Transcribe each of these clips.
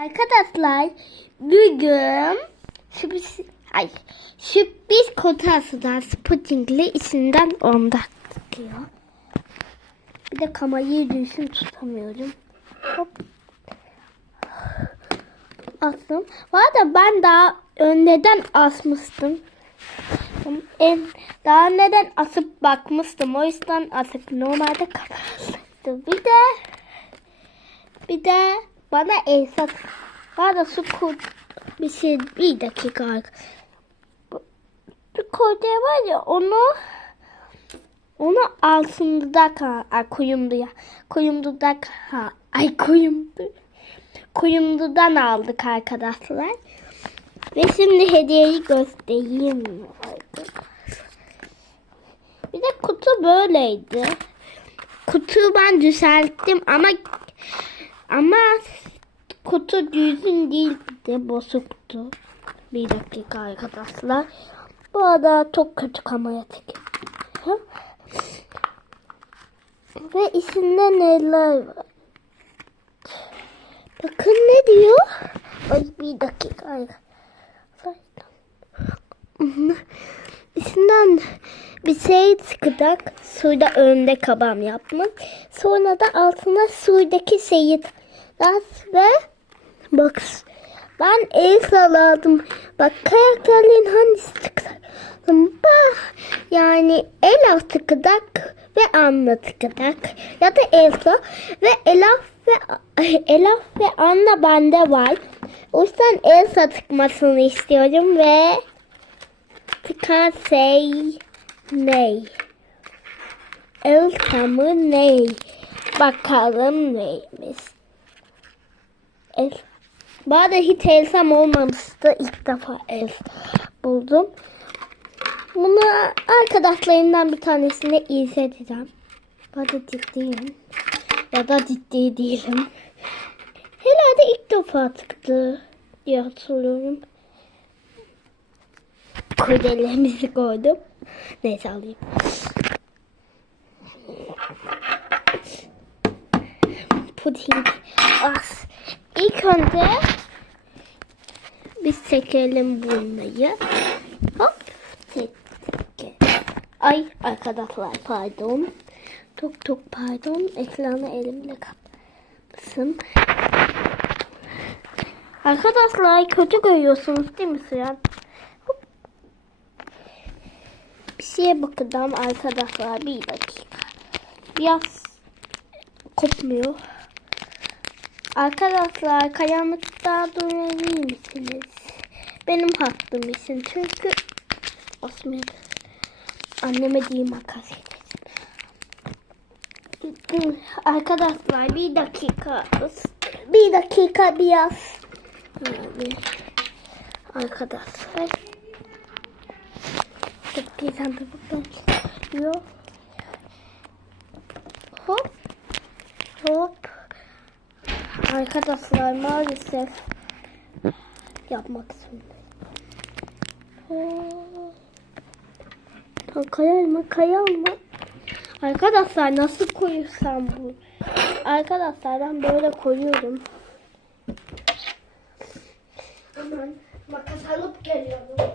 Arkadaşlar bugün sürpriz, ay, sürpriz kutusundan Sputnik'li içinden onda çıkıyor. Bir de kamerayı düzgün tutamıyorum. Hop. Astım. Arada ben daha önceden asmıştım. En, daha önceden asıp bakmıştım. O yüzden asıp normalde kapattım. Bir de bir de bana Esat bana su kur bir şey bir dakika bir kolye var ya onu onu altında kal ay kuyumduya kuyumduda ha ay kuyumdu kuyumdudan aldık arkadaşlar. Ve şimdi hediyeyi göstereyim. Bir de kutu böyleydi. Kutuyu ben düzelttim ama ama kutu düzgün değildi, bozuktu. Bir dakika arkadaşlar. Bu arada çok kötü kamera çekiyor. Ve içinde neler var? Bakın ne diyor? Ay bir dakika arkadaşlar. İçinden bir şey çıkacak. Suyda önde kabam yapmış. Sonra da altına suydaki şeyi ve bak ben el salladım. Bak karakterlerin hangisi çıkacak? Bak yani Elaf çıkacak ve Anna çıkacak. Ya da Elsa ve Elaf ve Elaf ve Anna bende var. O yüzden Elsa çıkmasını istiyorum ve çıkan şey ney? Elsa mı ney? Bakalım neymiş. El. Arada hiç Elsa'm olmamıştı. İlk defa Elsa buldum. Bunu arkadaşlarımdan bir tanesine izleteceğim. Arada ciddiyim. Ya da ciddi değilim. Herhalde ilk defa çıktı diye hatırlıyorum. Kolyelerimizi koydum. Neyse alayım. Puding. As. İlk önce biz çekelim bunları. Hop. Çek. Ay arkadaşlar pardon. Çok çok pardon. Ekranı elimle kapsın. Arkadaşlar kötü görüyorsunuz değil mi? Hop. Bir şeye bakacağım arkadaşlar bir dakika. Biraz kopmuyor. Arkadaşlar karanlıkta durabilir misiniz? Benim hakkım için. Çünkü Osman anneme diyeyim makas. Arkadaşlar bir dakika. Bir dakika biraz. Arkadaşlar. Çok güzel de buradan çıkıyor. Hop hop Arkadaşlar maalesef yapmak zorundayım. Kayar mı? Kayar mı? Arkadaşlar nasıl koyursam bu? Arkadaşlar ben böyle koyuyorum. Hemen makas alıp geliyorum.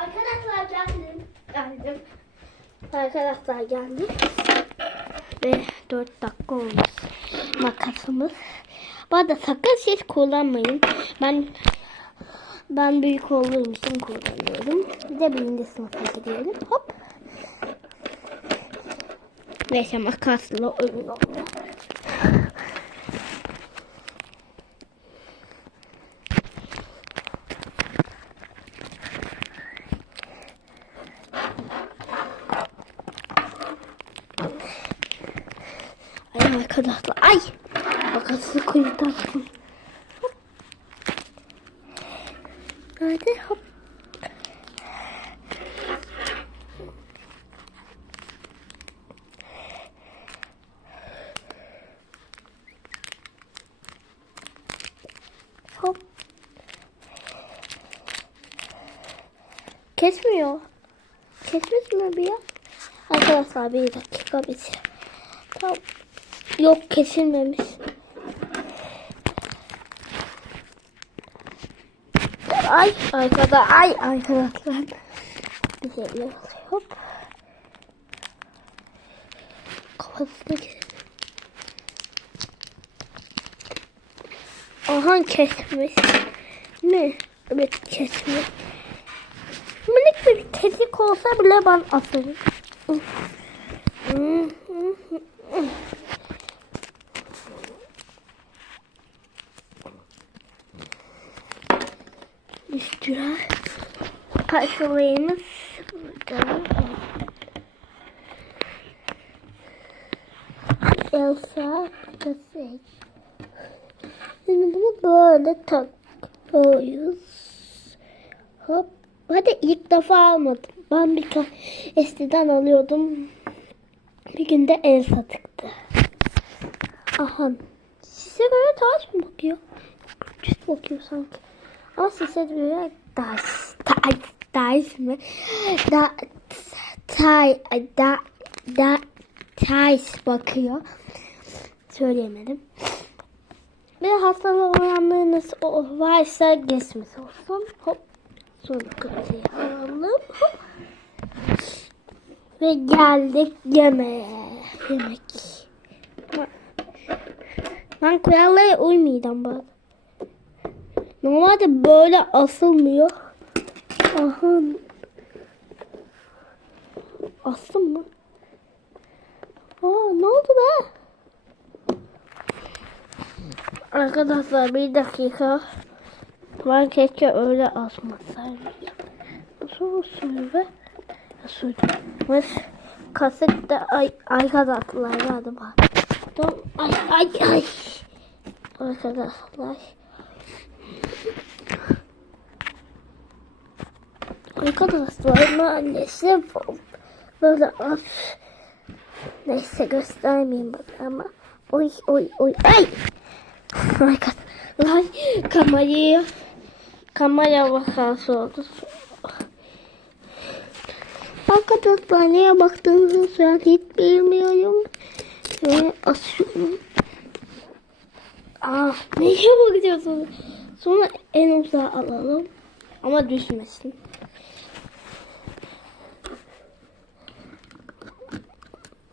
Arkadaşlar geldim. Geldim. Arkadaşlar geldim. Ve 4 dakika olmuş makasımız. Bu arada sakın siz kullanmayın. Ben ben büyük olduğum için kullanıyorum. Bir de birinci sınıfa gidiyorum. Hop. Neyse makasla oyun oldu. Arkadaşlar ay makası koyu taktım. Hop. Hop. Kesmiyor. Kesmez mi bir ya? Arkadaşlar bir dakika bir. Tamam. Yok kesilmemiş. Ay arkada ay arkadaşlar. Bir şeyler oluyor. Hop. Kafasına. Aha kesmiş. Ne? Evet kesmiş. Minik bir kesik olsa bile ben asarım. Parçalayımız burada. Elsa kasayı. Şimdi bunu böyle takıyoruz. Hop. Hadi ilk defa almadım. Ben bir eskiden alıyordum. Bir günde Elsa çıktı. Aha. Size göre taş mı bakıyor? Küçük bakıyor sanki. Ama size göre taş. Taş. Taş mı? Da, tay, da, da, taş bakıyor. Söyleyemedim. Bir hastalık olanlarınız o- varsa geçmiş olsun. Hop. Sonra kapıyı. Ve geldik yemeğe. Yemek. Ben kurallara uymayacağım bak. Normalde böyle asılmıyor. Aha. Astım mı? Aa ne oldu be? Arkadaşlar bir dakika. Ben keşke öyle asmasaydım. Nasıl? Usul. Biz kasette ay arkadaşlar hadi bak. Ay ay ay. Arkadaşlar. Arkadaşlar maalesef böyle as. Neyse göstermeyeyim bak ama. Oy oy oy ay. Arkadaşlar kamerayı kamera vakası oldu. Arkadaşlar neye baktığınızı şu an hiç bilmiyorum. Ve asıyorum. Aa, neye bakıyorsunuz? Sonra en uzağa alalım. Ama düşmesin.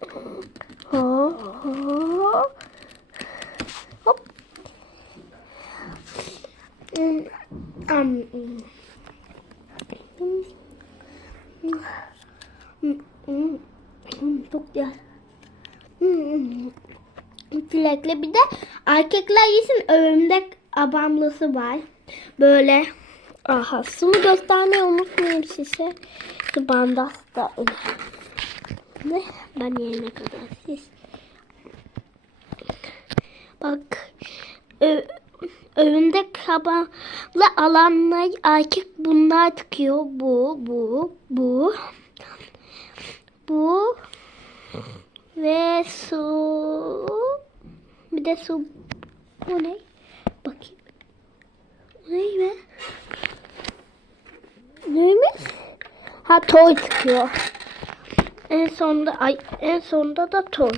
Ha, ha. Hop. Çok güzel. Çilekli bir de erkekler yesin örümcek abamlısı var. Böyle aha şunu göstermeyi unutmayayım size. Şu bandas ne? Ben yerine kadar siz. Bak ö, önünde kabalı alanlar erkek bunlar çıkıyor. Bu, bu, bu. Bu. Ve su. Bir de su. Bu ne? Bakayım. Bu ne be? Neymiş? Ha toy çıkıyor. En sonunda ay en sonunda da toy.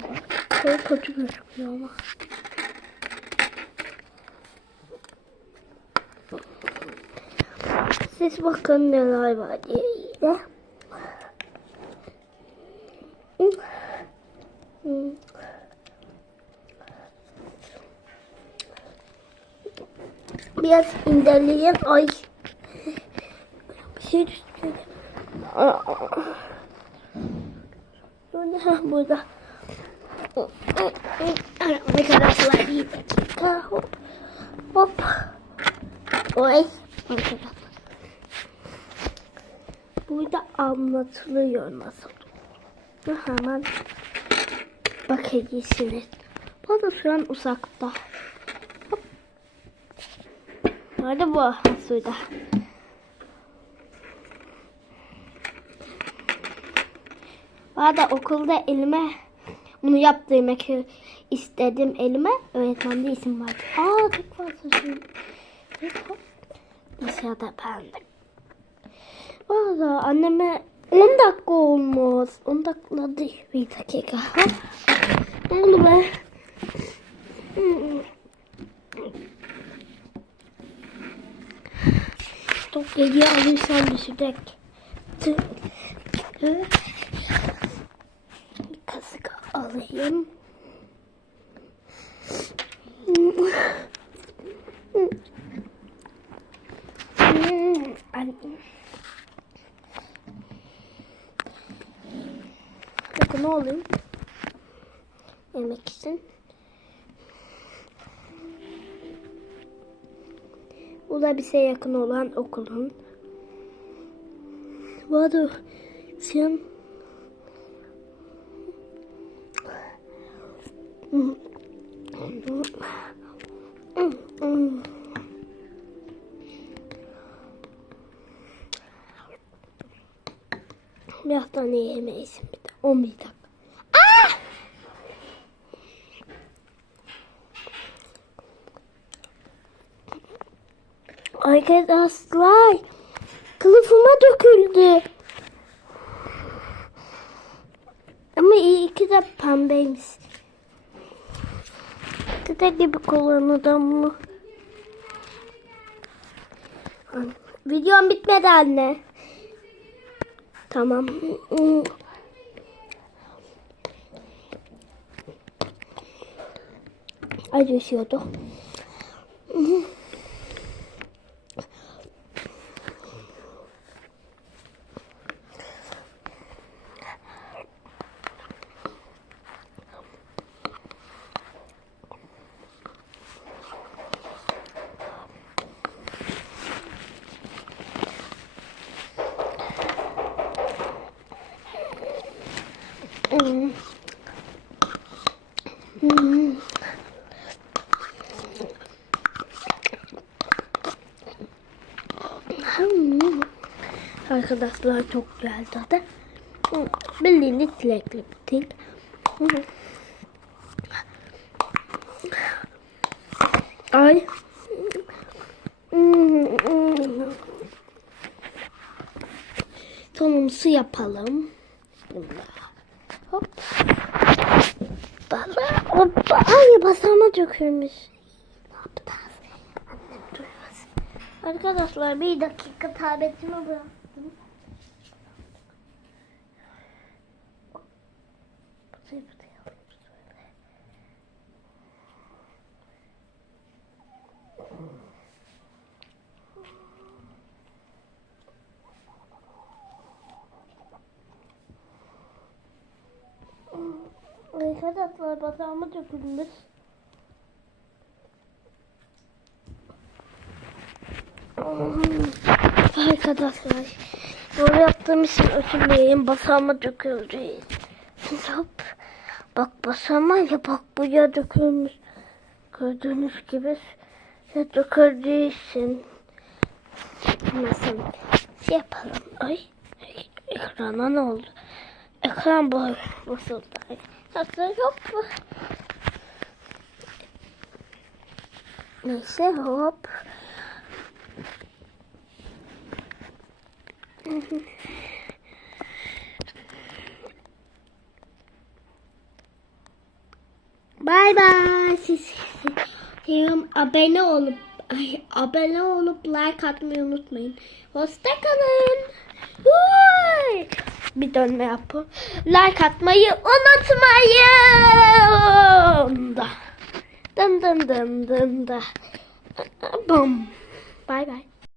Toy kötü gözüküyor ama. Siz bakın neler var diye. yine. Biraz indireyim. Ay. Bir şey düştü. Burada. Arkadaşlar bir dakika. Hop. Hop. Oy. Arkadaşlar. Burada anlatılıyor nasıl. Hemen bakabilirsiniz. Bu da şu an uzakta. Hop. Nerede bu suda? Valla okulda elime bunu yaptırmak istedim elime. Öğretmende isim vardı. Aa çok fazla şey. Hop. Dışarıda ben de. Valla anneme 10 dakika olmaz. 10 dakika değil. Bir dakika. Ne oldu be? Top geliyor alırsam düşecek. Alayım. Bakın ne olayım? Yemek için. Bize yakın olan okulun. Arada sen Biraz tane yemeyiz bir de. 11 dakika. Ah! Arkadaşlar kılıfıma döküldü. Ama iyi ki de pembeymiş. Gıda gibi kullanıldı mı? Videom bitmedi anne. Tamam. Acışıyordu. Hmm. Arkadaşlar çok güzel tadı. Bildiğiniz çilekli bir. Hmm. Ay. Sonumuzu yapalım. Hop. Hoppa. Ay basama dökülmüş. Ne yapacağız? Annem duymaz. Arkadaşlar bir dakika tabletimi bıraktım. Arkadaşlar batağıma dökülmüş. Arkadaşlar doğru yaptığım için özür dileyim. Basağıma döküldü. Hop. Bak basağıma ya bak bu ya dökülmüş. Gördüğünüz gibi ya döküldüğü için. Nasıl şey yapalım. Ay ekrana ne oldu? Ekran bu Nasıl yok mu? Neyse hop. Bay bay. Siz seviyorum. Abone olup ay, abone olup like atmayı unutmayın. Hoşçakalın. Vay! Bir dönme yapın. Like atmayı unutmayın. Dın dın dın dın da. Bum. Bay bay.